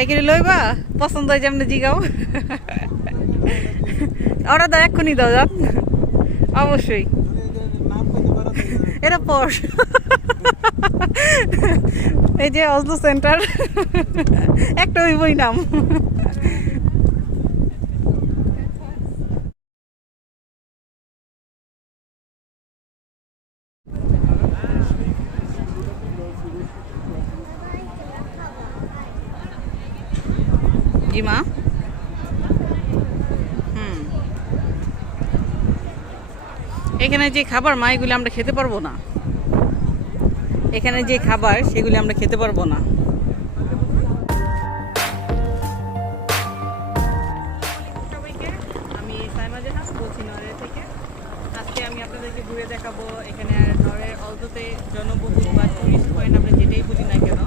এগুলি লইবা পছন্দ হয় যেমন জিগাও অর্ডার দাও এক্ষুনি দাও যান অবশ্যই এটা পর এই যে অজলো সেন্টার একটা ওই বই নাম জি মা এখানে যে খাবার মা এগুলি আমরা খেতে পারবো না এখানে যে খাবার সেগুলি আমরা খেতে পারবো না সবাইকে আমি সাইমা জাহান বলছি নরওয়ে থেকে আজকে আমি আপনাদেরকে ঘুরে দেখাবো এখানে নরওয়ের অলসোতে জনবহুল বা টুরিস্ট পয়েন্ট আমরা যেটাই বলি না কেন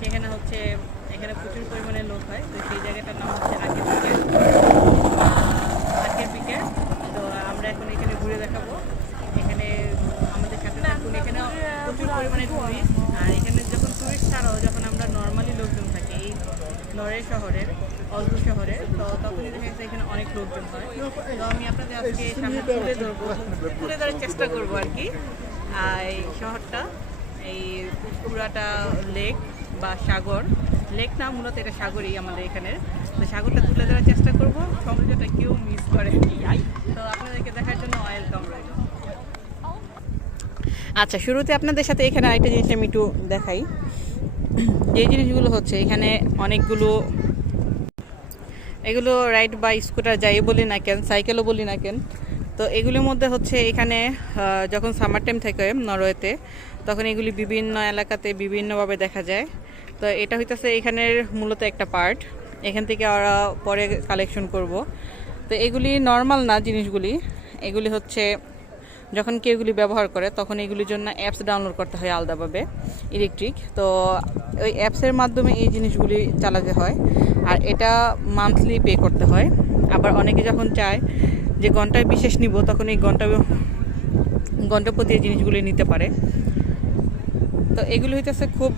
সেখানে হচ্ছে এখানে প্রচুর পরিমাণে লোক হয় তো সেই জায়গাটার নাম হচ্ছে আকের পিকে তো আমরা এখন এখানে ঘুরে দেখাবো এখানে আমাদের সাথে থাকুন এখানে প্রচুর পরিমাণে টুরিস্ট আর এখানে যখন টুরিস্ট ছাড়াও যখন আমরা নর্মালি লোকজন থাকি এই নরওয়ে শহরের অলসো শহরে তো তখনই দেখা যাচ্ছে এখানে অনেক লোকজন হয় তো আমি আপনাদের আজকে সামনে তুলে ধরার চেষ্টা করবো আর কি এই শহরটা এই পুরাটা লেক বা সাগর লেক না মূলত এটা সাগরই আমাদের এখানের তো সাগরটা তুলে ধরার চেষ্টা করবো সৌন্দর্যটা কেউ মিস করে তো আপনাদেরকে দেখার জন্য ওয়েলকাম রইল আচ্ছা শুরুতে আপনাদের সাথে এখানে আরেকটা জিনিস আমি একটু দেখাই যে জিনিসগুলো হচ্ছে এখানে অনেকগুলো এগুলো রাইড বা স্কুটার যাই বলি না কেন সাইকেলও বলি না কেন তো এগুলির মধ্যে হচ্ছে এখানে যখন সামার টাইম থাকে নরওয়েতে তখন এগুলি বিভিন্ন এলাকাতে বিভিন্নভাবে দেখা যায় তো এটা হইতেছে এখানের মূলত একটা পার্ট এখান থেকে ওরা পরে কালেকশন করব তো এগুলি নর্মাল না জিনিসগুলি এগুলি হচ্ছে যখন কেউ এগুলি ব্যবহার করে তখন এগুলির জন্য অ্যাপস ডাউনলোড করতে হয় আলাদাভাবে ইলেকট্রিক তো ওই অ্যাপসের মাধ্যমে এই জিনিসগুলি চালাতে হয় আর এটা মান্থলি পে করতে হয় আবার অনেকে যখন চায় যে ঘন্টায় বিশেষ নিব তখন এই ঘন্টা প্রতি এই জিনিসগুলি নিতে পারে তো এগুলি হইতেছে খুব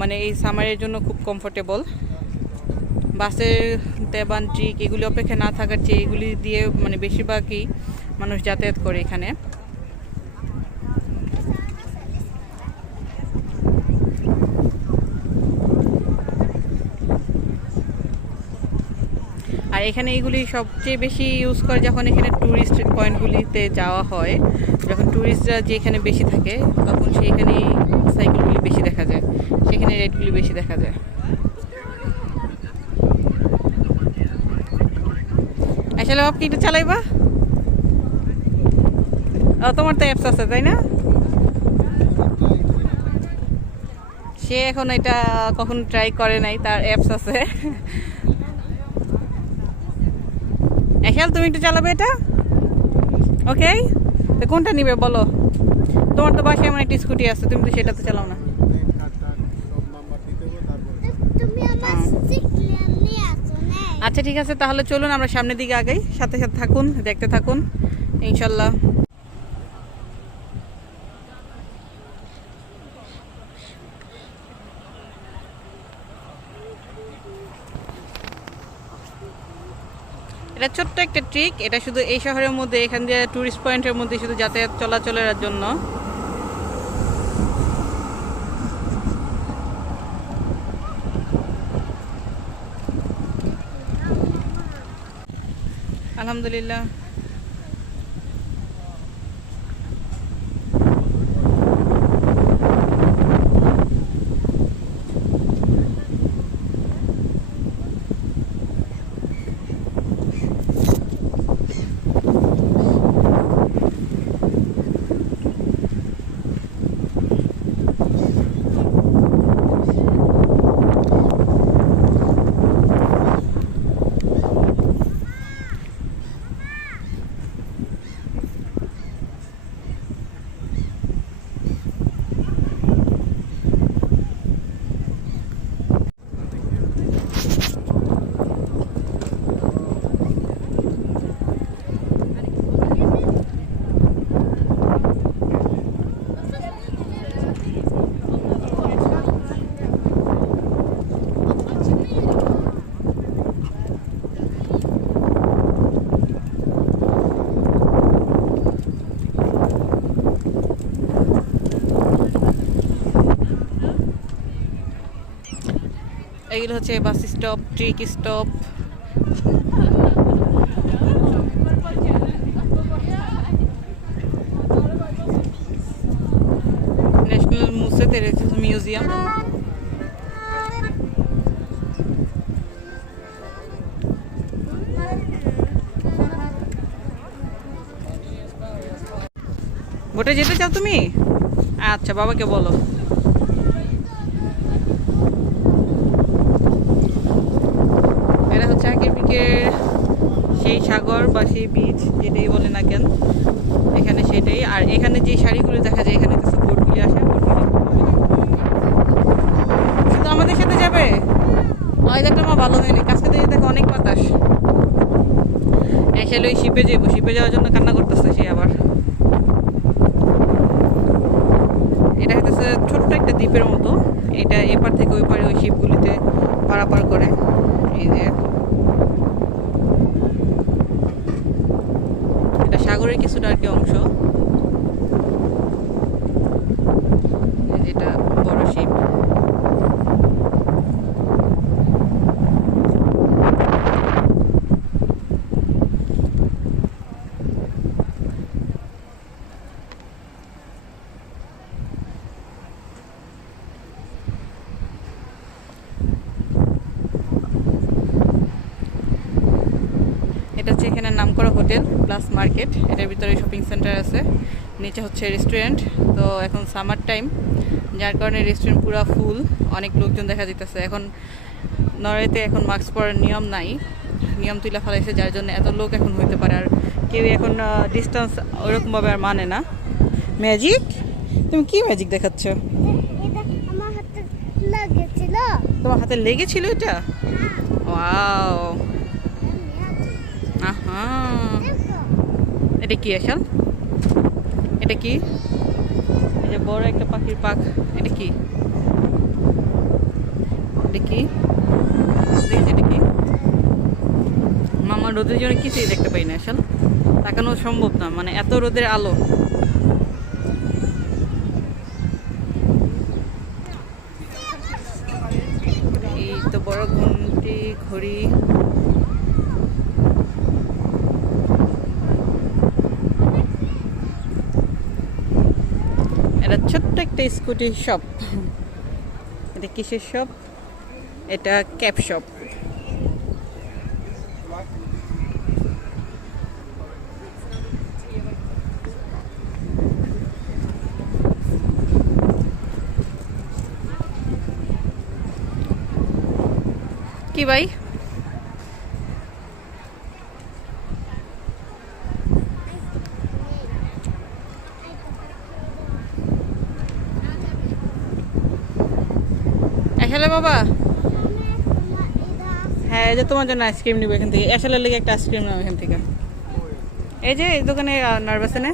মানে এই সামারের জন্য খুব কমফোর্টেবল বাসের তেবান ট্রিক এগুলি অপেক্ষা না থাকার চেয়ে এগুলি দিয়ে মানে বেশিরভাগই মানুষ যাতায়াত করে এখানে আর এখানে এইগুলি সবচেয়ে বেশি ইউজ করে যখন এখানে ট্যুরিস্ট পয়েন্টগুলিতে যাওয়া হয় যখন ট্যুরিস্টরা যেখানে বেশি থাকে তখন সেইখানে সাইকেলগুলি বেশি দেখা যায় সেখানে রেটগুলি বেশি দেখা যায় আসলে আপনি একটু চালাইবা তোমার তো অ্যাপস আছে তাই না সে এখন এটা কখনো ট্রাই করে নাই তার অ্যাপস আছে তুমি একটু চালাবে এটা ওকে তো কোনটা নিবে বলো তোমার তো বাসায় এমন একটা স্কুটি আছে তুমি তো সেটা তো চালাও না আচ্ছা ঠিক আছে তাহলে চলুন আমরা সামনের দিকে আগাই সাথে সাথে থাকুন দেখতে থাকুন ইনশাল্লাহ এটা ছোট্ট একটা ট্রিক এটা শুধু এই শহরের মধ্যে এখান দিয়ে টুরিস্ট পয়েন্টের মধ্যে শুধু যাতায়াত চলাচলের জন্য আলহামদুলিল্লাহ এগুলো হচ্ছে bus stop, trick stop. National museum. বোটে যেতে চাও তুমি? আচ্ছা, বাবাকে বলো। এটা হচ্ছে আকের বিকের সেই সাগর বা সেই বিচ, যেটাই বলে না কেন, এখানে সেটাই। আর এখানে যে শাড়িগুলো দেখা যায়, এখানে কিছু বোটগুলি আসে। শুধু আমাদের সাথে যাবে? ওয়েদারটা আমার ভালো হয়নি, কাছকে দিয়ে দেখো অনেক বাতাস। আসলে ওই শিপে যাবো, শিপে যাওয়ার জন্য কান্না করতেছে সে আবার। এটা হচ্ছে ছোট্ট একটা দ্বীপের মতো। এটা এপার থেকে ওই পারে ওই শিপগুলিতে পারাপার করে। এই যে এটা সাগরের কিছুটা আর কি অংশ, যেটা বড় শিপ। এটা হচ্ছে এখানে নামকরা হোটেল প্লাস মার্কেট। এটার ভিতরে শপিং সেন্টার আছে, নিচে হচ্ছে রেস্টুরেন্ট। তো এখন সামার টাইম, যার কারণে রেস্টুরেন্ট পুরো ফুল, অনেক লোকজন দেখা যেতেছে। এখন নরওয়েতে এখন মাস্ক পরার নিয়ম নাই, নিয়ম তুলে ফেলাইছে, যার জন্য এত লোক এখন হইতে পারে। আর কেউ এখন ডিস্টেন্স ওরকমভাবে আর মানে না। ম্যাজিক, তুমি কি ম্যাজিক দেখাচ্ছ? তোমার হাতে লেগেছিল এটা? ওয়াও, আহা, এটা কি আসল? এটা কি? এই যে বড় একটা পাখির পাখ, এটা কি? এটা কি? এটা কি? মামা রোদের জন্য কিছুই দেখতে পাই না আসল, তাকানো সম্ভব না, মানে এত রোদের আলো। এই তো বড় ঘন্টি ঘড়ি। এটা ছোট্ট একটা স্কুটি শপ। এটা কিসের শপ? এটা ক্যাপ শপ। কি ভাই? হ্যালো বাবা। হ্যাঁ, এই যে তোমার জন্য আইসক্রিম নিবো এখান থেকে। আসলে লেগে একটা আইসক্রিম নাও এখান থেকে। এই যে এই দোকানে নার্ভাসনে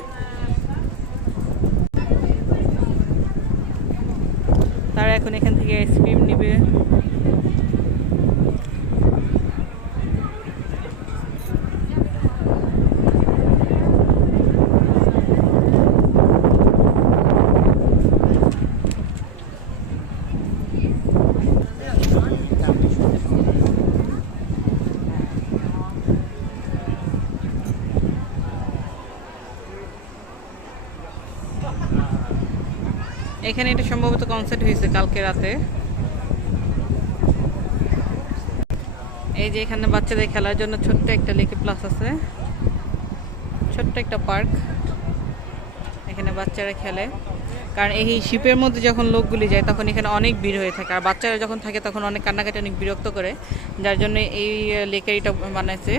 তারা এখন এখান থেকে আইসক্রিম নিবে। এখানে এটা সম্ভবত কনসার্ট হয়েছে কালকে রাতে। এই যে এখানে বাচ্চাদের খেলার জন্য ছোট্ট একটা লেকে প্লাস আছে, ছোট্ট একটা পার্ক। এখানে বাচ্চারা খেলে, কারণ এই শিপের মধ্যে যখন লোকগুলি যায় তখন এখানে অনেক ভিড় হয়ে থাকে। আর বাচ্চারা যখন থাকে তখন অনেক কান্নাকাটি, অনেক বিরক্ত করে, যার জন্য এই লেকের এটা বানাইছে।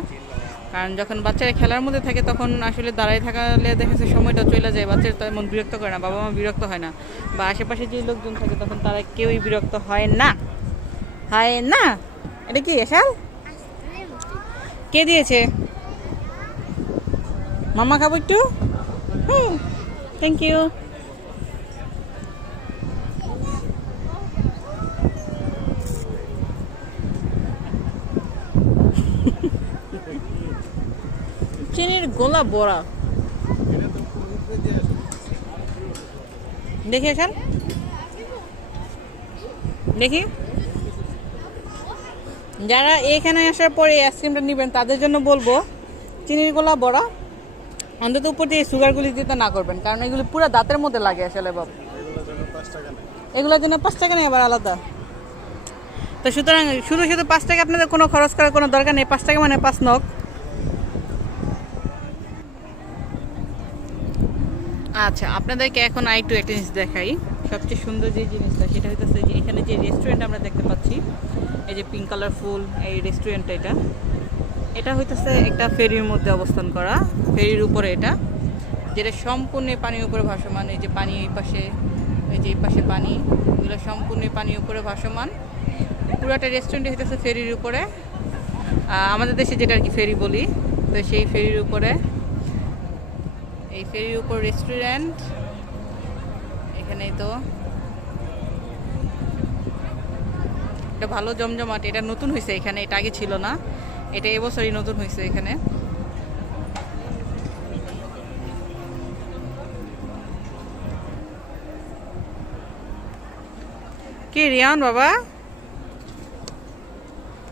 কারণ যখন বাচ্চারা খেলার মধ্যে থাকে তখন আসলে দাঁড়ায় থাকলে দেখেছে সময়টা চলে যায়, বাচ্চারা তেমন বিরক্ত করে না, বাবা মা বিরক্ত হয় না, বা আশেপাশে যে লোকজন থাকে তখন তারা কেউই বিরক্ত হয় না। হয় না? এটা কি এসাল? কে দিয়েছে? মামা খাবো একটু? Thank you. চিনির গোলা বড়া দেখি এসাল, দেখি যারা এখানে আসার পরে এই আইসক্রিমটা নেবেন তাদের জন্য বলবো চিনির গোলা বড়া অন্তত উপর দিয়ে সুগারগুলি দিতে না করবেন, কারণ এগুলি পুরো দাঁতের মধ্যে লাগে আসলে বাবু। এগুলোর জন্য 5 টাকা নেই আবার আলাদা। তো সুতরাং শুধু শুধু 5 টাকা আপনাদের কোনো খরচ করার কোনো দরকার নেই। 5 টাকা মানে 5 নখ। আচ্ছা, আপনাদেরকে এখন আরেকটু একটা জিনিস দেখাই। সবচেয়ে সুন্দর যে জিনিসটা সেটা হইতেছে যে এখানে যে রেস্টুরেন্ট আমরা দেখতে পাচ্ছি, এই যে পিঙ্ক কালার ফুল এই রেস্টুরেন্টটা, এটা হইতেছে একটা ফেরির মধ্যে অবস্থান করা, ফেরির উপরে এটা, যেটা সম্পূর্ণ পানির উপরে ভাসমান। এই যে পানি এই পাশে, এই যে এই পাশে পানি, এগুলো সম্পূর্ণ পানির উপরে ভাসমান। পুরোটা রেস্টুরেন্ট হইতেছে ফেরির উপরে, আমাদের দেশে যেটা আর কি ফেরি বলি। তো সেই ফেরির উপরে, এই ফেরির উপর রেস্টুরেন্ট। এখানেই তো এটা ভালো জমজমাট। এটা নতুন হয়েছে এখানে, এটা আগে ছিল না, এটা এবছরই নতুন হয়েছে এখানে। কি রিয়ান বাবা,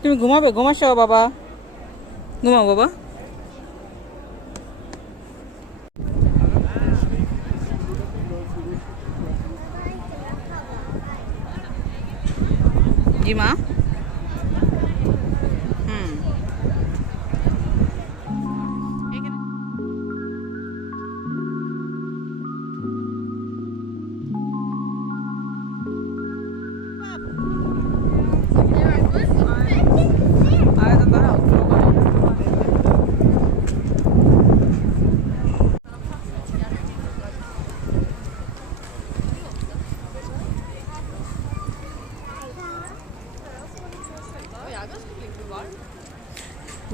তুমি ঘুমাবে? ঘুমাস বাবা, ঘুমাও বাবা। জি মা।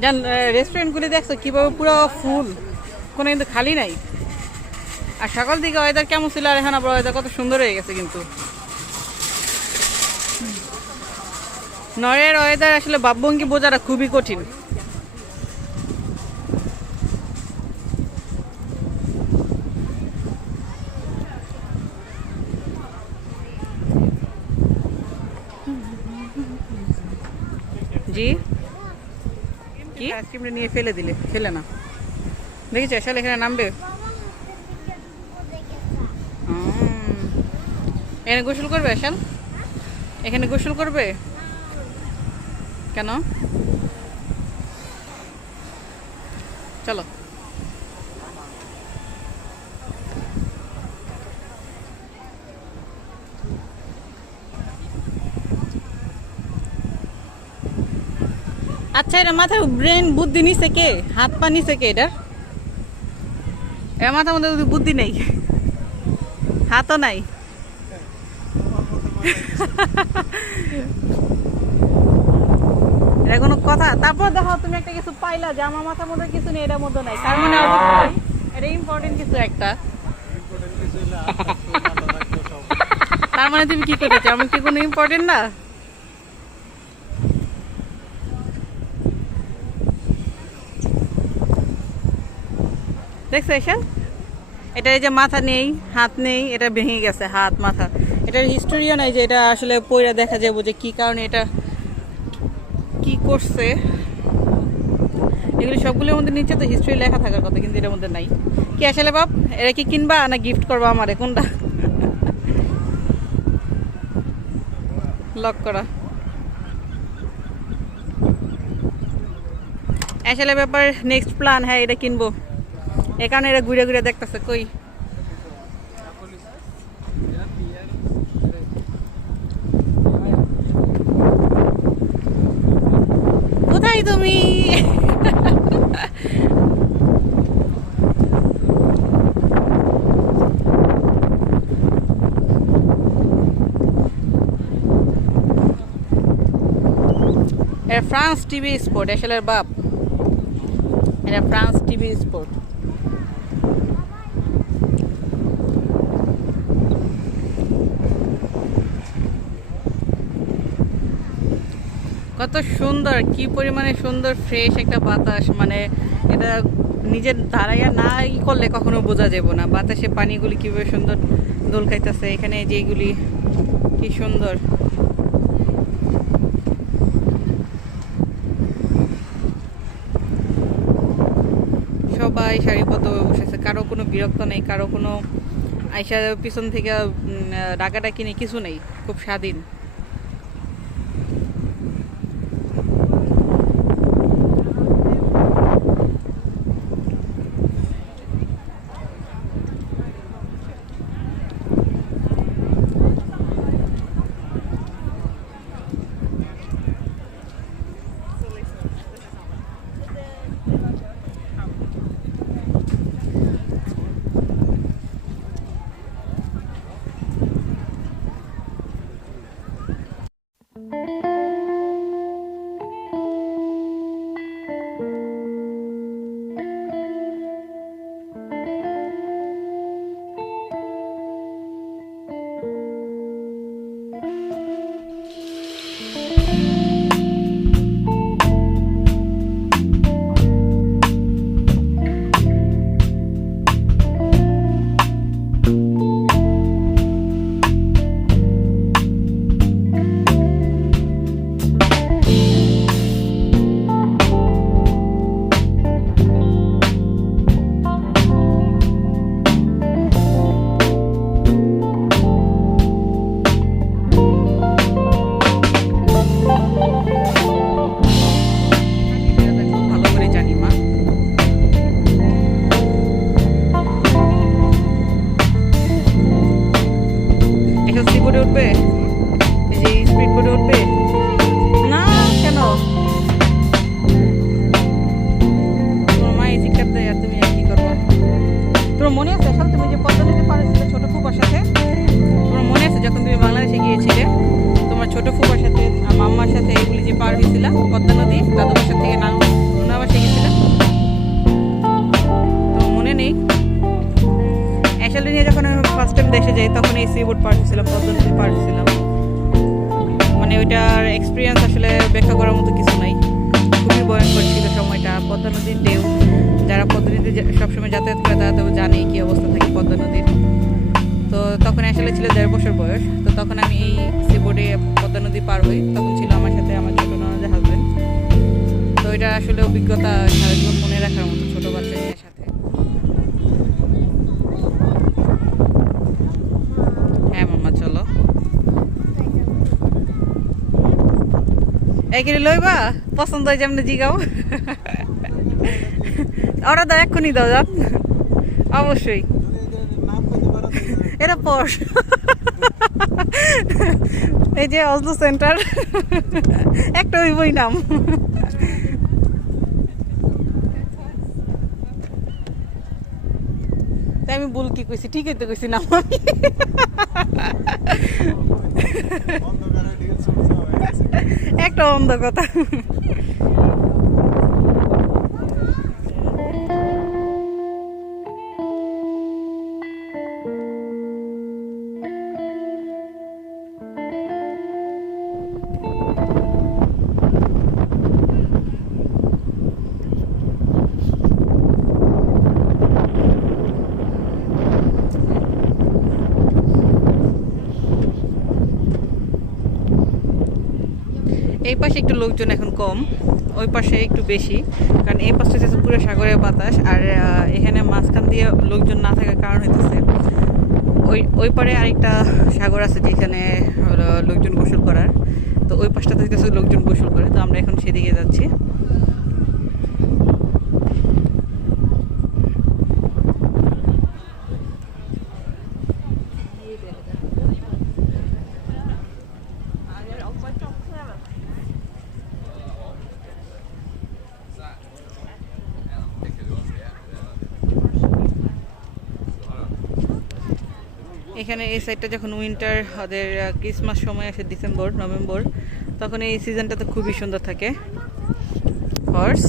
জান রেস্টুরেন্টগুলি দেখছো কিভাবে পুরো ফুল, কোনো কিন্তু খালি নাই। আর সকাল দিকে ওয়েদার কেমন ছিল, আর এখন আবার ওয়েদার কত সুন্দর হয়ে গেছে। কিন্তু নরওয়ের ওয়েদার আসলে ভাবভঙ্গি বোঝাটা খুবই কঠিন। জি কি আইসক্রিমটা নিয়ে ফেলে দিলে? ফেলে না, দেখেছি আসলে এখানে নামবে। এখানে গোসল করবে আসাল? এখানে গোসল করবে কেন? চলো। আচ্ছা, এটা মাথায় ব্রেন বুদ্ধি নিছে কে? হাত পা নিছে কে? এর মাথার মধ্যে বুদ্ধি নেই, হাতও নাই। এটা কোনো কথা? তারপর দেখো তুমি একটা কিছু পাইলা যে আমার মাথার মধ্যে কিছু নেই, এটার মধ্যে নাই, তার মানে অবশ্যই এটা ইম্পর্টেন্ট কিছু একটা। তার মানে তুমি কি করতে চাও? আমি কি কোনো ইম্পর্টেন্ট না? দেখছো এসব? এটা এই যে মাথা নেই, হাত নেই, এটা ভেঙে গেছে হাত মাথা। এটার হিস্টোরিও নাই যে এটা আসলে পয়রা দেখা যাবে যে কি কারণে এটা কি করছে। এগুলি সবগুলোর মধ্যে নিচে তো হিস্ট্রি লেখা থাকার কথা, কিন্তু এটার মধ্যে নাই। কি আসলে বাপ, এটা কি কিনবা না গিফট করবা আমারে? কোনটা? লক করা আসলে ব্যাপার। নেক্সট প্ল্যান, হ্যাঁ এটা কিনবো। এ কারণে এটা ঘুরে ঘুরে দেখতেছে। কই কোথায় তুমি? এটা ফ্রান্স টিভি স্পোর্ট আসলে বাপ, এটা ফ্রান্স টিভি স্পোর্ট। কত সুন্দর, কি পরিমাণে সুন্দর ফ্রেশ একটা বাতাস। মানে এটা নিজের দাঁড়াইয়া না ই করলে কখনো বোঝা যাবে না। বাতাসে পানিগুলি কিভাবে সুন্দর দোল খাইতেছে এখানে, যেগুলি কি সুন্দর। সবাই সারিবদ্ধভাবে বসেছে, কারো কোনো বিরক্ত নেই, কারো কোনো আইসা পিছন থেকে ডাকাডাকি নেই, কিছু নেই, খুব স্বাধীন। উঠবে, এই যে স্পিড বোটে উঠবে না কেন? তোমার মা এই চিৎকার দেয় আর তুমি আর কি করবো? তোমার মনে আছে আসলে তুমি যে পদ্মা নদী পার হয়েছিলে ছোট ফুপার সাথে? তোমার মনে আছে যখন তুমি বাংলাদেশে গিয়েছিলে তোমার ছোট ফুপার সাথে মাম্মার সাথে এগুলি যে পার হয়েছিল পদ্মা নদী, দাদু বাসার থেকে নানা বাসে গেছিল? তোমার মনে নেই? আসলে নিয়ে যখন আমি ফার্স্ট টাইম দেশে যাই তখন এই সি বোট পার হয়েছিলাম, পদ্মা নদী পার হয়েছিলাম। মানে ওইটার এক্সপিরিয়েন্স আসলে ব্যাখ্যা করার মতো কিছু নাই, খুবই ভয়ঙ্কর ছিল সময়টা। পদ্মা নদীর ঢেউ, যারা পদ্মা নদী সবসময় যাতায়াত করে তারা তো জানেই কী অবস্থা থাকে পদ্মা নদীর। তো তখন আসলে ছিল 1.5 বছর বয়স। তো তখন আমি এই সি বোটে পদ্মা নদী পার হই, তখন ছিল আমার সাথে আমার ছোটো ননদের হাজব্যান্ড। তো এটা আসলে অভিজ্ঞতা সারা জীবন মনে রাখার মতো, ছোটো বাচ্চাদের সাথে। হ্যাঁ মাম্মা চলো। এগিয়ে লইবা পছন্দ হয় যেমন জিগাও। ওরা দাও এক্ষুনি দাও, যান অবশ্যই। এটা পশ এই যে অসলো সেন্টার একটা ওই বই নাম। আমি ভুল কি কইছি? ঠিকই তো কইছি নাম আমি। একটা অন্ধ কথা। এই পাশে একটু লোকজন এখন কম, ওই পাশে একটু বেশি, কারণ এই পাশে হচ্ছে পুরো সাগরের বাতাস। আর এখানে মাঝখান দিয়ে লোকজন না থাকার কারণ হইতেছে ওই পারে আরেকটা সাগর আছে যেখানে লোকজন গোসল করার। তো ওই পাশটাতে হইতেছে লোকজন গোসল করে, তো আমরা এখন সেদিকে যাচ্ছি। এখানে এই সাইডটা যখন উইন্টার, ওদের ক্রিসমাস সময় আসে ডিসেম্বর নভেম্বর, তখন এই সিজনটাতে খুবই সুন্দর থাকে। হর্স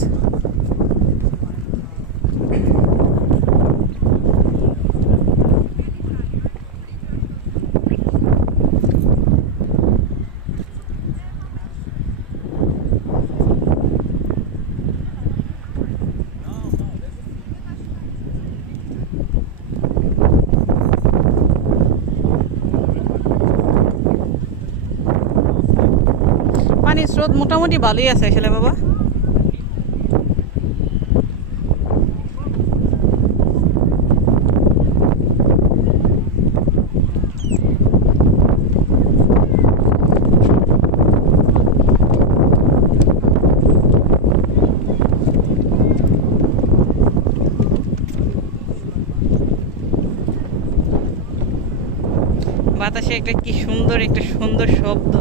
পানির স্রোত মোটামুটি ভালোই আছে আসলে বাবা। বাতাসে একটা কি সুন্দর শব্দ।